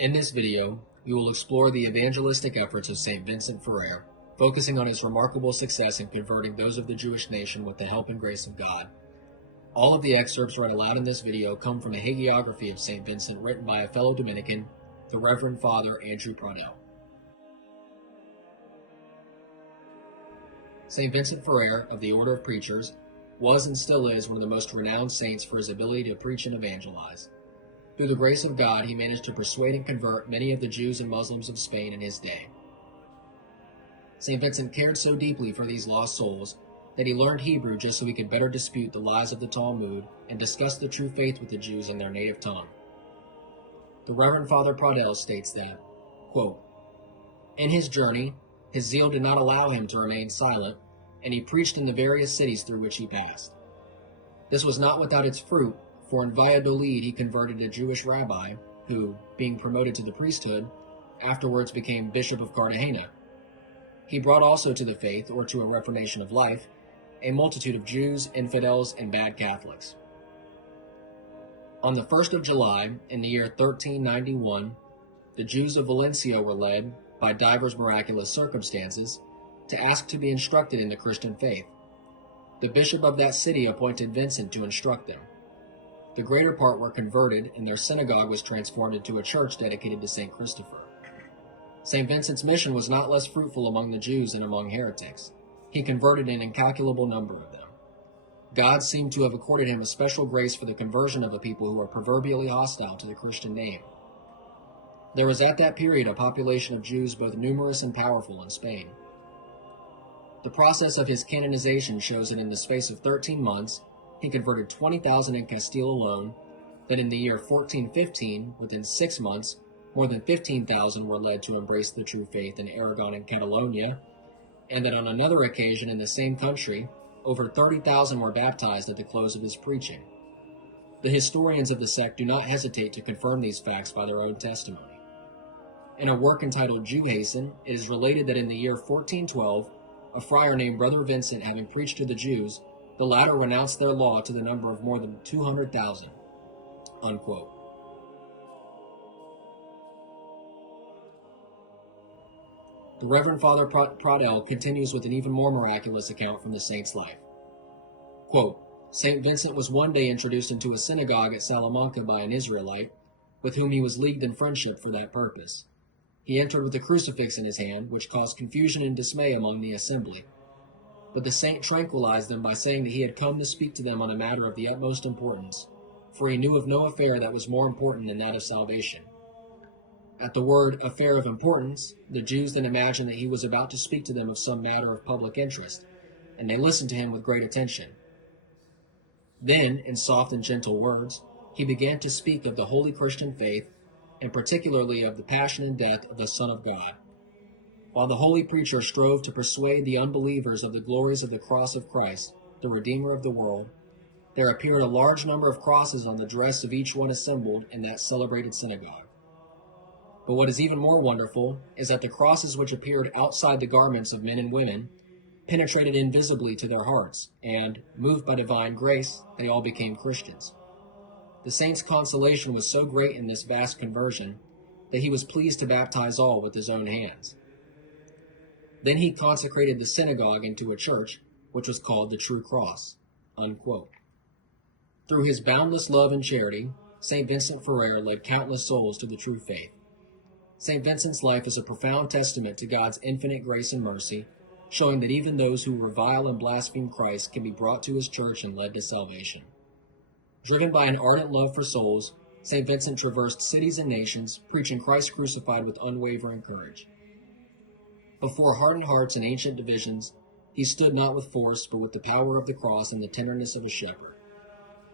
In this video, we will explore the evangelistic efforts of St. Vincent Ferrer, focusing on his remarkable success in converting those of the Jewish nation with the help and grace of God. All of the excerpts read aloud in this video come from a hagiography of St. Vincent written by a fellow Dominican, the Reverend Father Andrew Pradell. St. Vincent Ferrer, of the Order of Preachers, was and still is one of the most renowned saints for his ability to preach and evangelize. Through the grace of God, he managed to persuade and convert many of the Jews and Muslims of Spain in his day. St. Vincent cared so deeply for these lost souls that he learned Hebrew just so he could better dispute the lies of the Talmud and discuss the true faith with the Jews in their native tongue. The Reverend Father Pradell states that, quote, "In his journey, his zeal did not allow him to remain silent, and he preached in the various cities through which he passed. This was not without its fruit, for in Valladolid he converted a Jewish rabbi who, being promoted to the priesthood, afterwards became Bishop of Cartagena. He brought also to the faith, or to a reformation of life, a multitude of Jews, infidels, and bad Catholics. On the 1st of July, in the year 1391, the Jews of Valencia were led, by divers miraculous circumstances, to ask to be instructed in the Christian faith. The bishop of that city appointed Vincent to instruct them. The greater part were converted, and their synagogue was transformed into a church dedicated to St. Christopher. St. Vincent's mission was not less fruitful among the Jews than among heretics. He converted an incalculable number of them. God seemed to have accorded him a special grace for the conversion of a people who were proverbially hostile to the Christian name. There was at that period a population of Jews both numerous and powerful in Spain. The process of his canonization shows that in the space of 13 months, he converted 20,000 in Castile alone, that in the year 1415, within 6 months, more than 15,000 were led to embrace the true faith in Aragon and Catalonia, and that on another occasion in the same country, over 30,000 were baptized at the close of his preaching. The historians of the sect do not hesitate to confirm these facts by their own testimony. In a work entitled Jew Hasten, it is related that in the year 1412, a friar named Brother Vincent having preached to the Jews, the latter renounced their law to the number of more than 200,000. Unquote. The Reverend Father Pradell continues with an even more miraculous account from the saint's life. Quote, St. Vincent was one day introduced into a synagogue at Salamanca by an Israelite, with whom he was leagued in friendship for that purpose. He entered with a crucifix in his hand, which caused confusion and dismay among the assembly. But the saint tranquilized them by saying that he had come to speak to them on a matter of the utmost importance, for he knew of no affair that was more important than that of salvation. At the word affair of importance, the Jews then imagined that he was about to speak to them of some matter of public interest, and they listened to him with great attention. Then, in soft and gentle words, he began to speak of the holy Christian faith, and particularly of the passion and death of the Son of God. While the holy preacher strove to persuade the unbelievers of the glories of the cross of Christ, the Redeemer of the world, there appeared a large number of crosses on the dress of each one assembled in that celebrated synagogue. But what is even more wonderful is that the crosses which appeared outside the garments of men and women penetrated invisibly to their hearts, and, moved by divine grace, they all became Christians. The saint's consolation was so great in this vast conversion that he was pleased to baptize all with his own hands. Then he consecrated the synagogue into a church, which was called the True Cross. Unquote. Through his boundless love and charity, St. Vincent Ferrer led countless souls to the true faith. St. Vincent's life is a profound testament to God's infinite grace and mercy, showing that even those who revile and blaspheme Christ can be brought to his church and led to salvation. Driven by an ardent love for souls, St. Vincent traversed cities and nations, preaching Christ crucified with unwavering courage. Before hardened hearts and ancient divisions, he stood not with force, but with the power of the cross and the tenderness of a shepherd.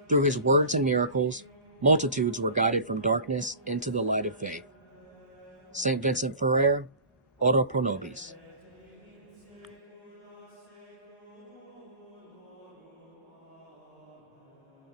Through his words and miracles, multitudes were guided from darkness into the light of faith. St. Vincent Ferrer, ora pro nobis.